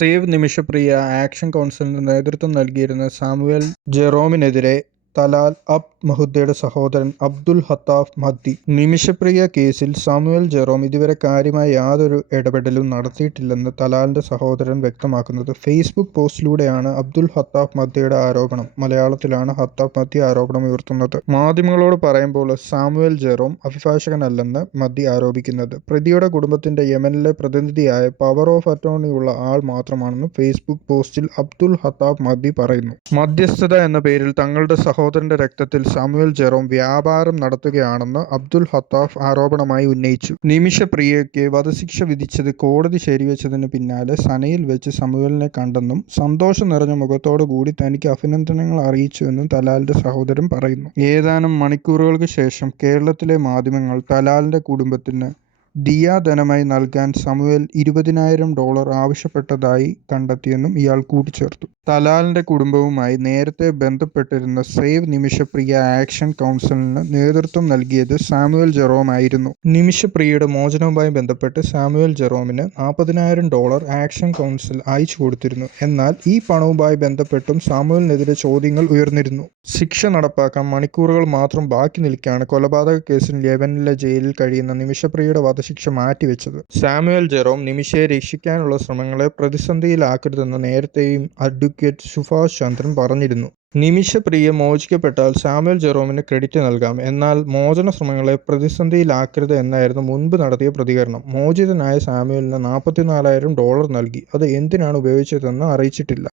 Save Nimisha Priya action കൗൺസിലിന് നേതൃത്വം നൽകിയിരുന്ന Samuel ജെറോമിനെതിരെ Talal അബ് മഹ്ദിയുടെ സഹോദരൻ അബ്ദുൽ ഹത്താഫ് മഹ്ദി. നിമിഷപ്രിയ കേസിൽ സാമുവൽ ജെറോം ഇതുവരെ കാര്യമായ യാതൊരു ഇടപെടലും നടത്തിയിട്ടില്ലെന്ന് തലാലിന്റെ സഹോദരൻ വ്യക്തമാക്കുന്നത് ഫേസ്ബുക്ക് പോസ്റ്റിലൂടെയാണ്. അബ്ദുൽ ഹത്താഫ് മഹ്ദിയുടെ ആരോപണം. മലയാളത്തിലാണ് ഹത്താഫ് മഹ്ദി ആരോപണം ഉയർത്തുന്നത്. മാധ്യമങ്ങളോട് പറയുമ്പോൾ സാമുവൽ ജെറോം അഭിഭാഷകനല്ലെന്ന് മഹ്ദി ആരോപിക്കുന്നത് പ്രതിയുടെ കുടുംബത്തിന്റെ യമനിലെ പ്രതിനിധിയായ പവർ ഓഫ് അറ്റോർണിയുള്ള ആൾ മാത്രമാണെന്ന് ഫേസ്ബുക്ക് പോസ്റ്റിൽ അബ്ദുൽ ഹത്താഫ് മഹ്ദി പറയുന്നു. മധ്യസ്ഥത എന്ന പേരിൽ തങ്ങളുടെ സഹോദരന്റെ രക്തത്തിൽ സാമുവൽ ജെറോം വ്യാപാരം നടത്തുകയാണെന്ന് അബ്ദുൽ ഹത്താഫ് ആരോപണമായി ഉന്നയിച്ചു. നിമിഷപ്രിയയ്ക്ക് വധശിക്ഷ വിധിച്ചത് കോടതി ശരിവെച്ചതിന് പിന്നാലെ സനയിൽ വെച്ച് സാമുവലിനെ കണ്ടെന്നും സന്തോഷം നിറഞ്ഞ മുഖത്തോടു കൂടി തനിക്ക് അഭിനന്ദനങ്ങൾ അറിയിച്ചുവെന്നും തലാലിന്റെ സഹോദരൻ പറയുന്നു. ഏതാനും മണിക്കൂറുകൾക്ക് ശേഷം കേരളത്തിലെ മാധ്യമങ്ങൾ തലാലിന്റെ കുടുംബത്തിന് ദിയ ധനമായി നൽകാൻ സാമുവൽ $20,000 ആവശ്യപ്പെട്ടതായി കണ്ടെത്തിയെന്നും ഇയാൾ കൂട്ടിച്ചേർത്തു. തലാലിന്റെ കുടുംബവുമായി നേരത്തെ ബന്ധപ്പെട്ടിരുന്ന സേവ് നിമിഷപ്രിയ ആക്ഷൻ കൗൺസിലിന് നേതൃത്വം നൽകിയത് സാമുവൽ ജെറോം ആയിരുന്നു. നിമിഷപ്രിയയുടെ മോചനവുമായി ബന്ധപ്പെട്ട് സാമുവൽ ജെറോമിന് $40,000 ആക്ഷൻ കൗൺസിൽ അയച്ചു കൊടുത്തിരുന്നു. എന്നാൽ ഈ പണവുമായി ബന്ധപ്പെട്ടും സാമുവലിനെതിരെ ചോദ്യങ്ങൾ ഉയർന്നിരുന്നു. ശിക്ഷ നടപ്പാക്കാൻ മണിക്കൂറുകൾ മാത്രം ബാക്കി നിൽക്കെയാണ് കൊലപാതക കേസിൽ യമനിലെ ജയിലിൽ കഴിയുന്ന നിമിഷപ്രിയയുടെ വധശിക്ഷ മാറ്റിവെച്ചത്. സാമുവൽ ജെറോം നിമിഷയെ രക്ഷിക്കാനുള്ള ശ്രമങ്ങളെ പ്രതിസന്ധിയിലാക്കരുതെന്ന് നേരത്തെയും അഡ്വക്കേറ്റ് സുഭാഷ് ചന്ദ്രൻ പറഞ്ഞിരുന്നു. നിമിഷപ്രിയ മോചിക്കപ്പെട്ടാൽ സാമുവൽ ജെറോമിന് ക്രെഡിറ്റ് നൽകാം, എന്നാൽ മോചന ശ്രമങ്ങളെ പ്രതിസന്ധിയിലാക്കരുത് എന്നായിരുന്നു മുൻപ് നടത്തിയ പ്രതികരണം. മോചിതനായ സാമുവലിന് $44,000 നൽകി. അത് എന്തിനാണ് ഉപയോഗിച്ചതെന്ന് അറിയിച്ചിട്ടില്ല.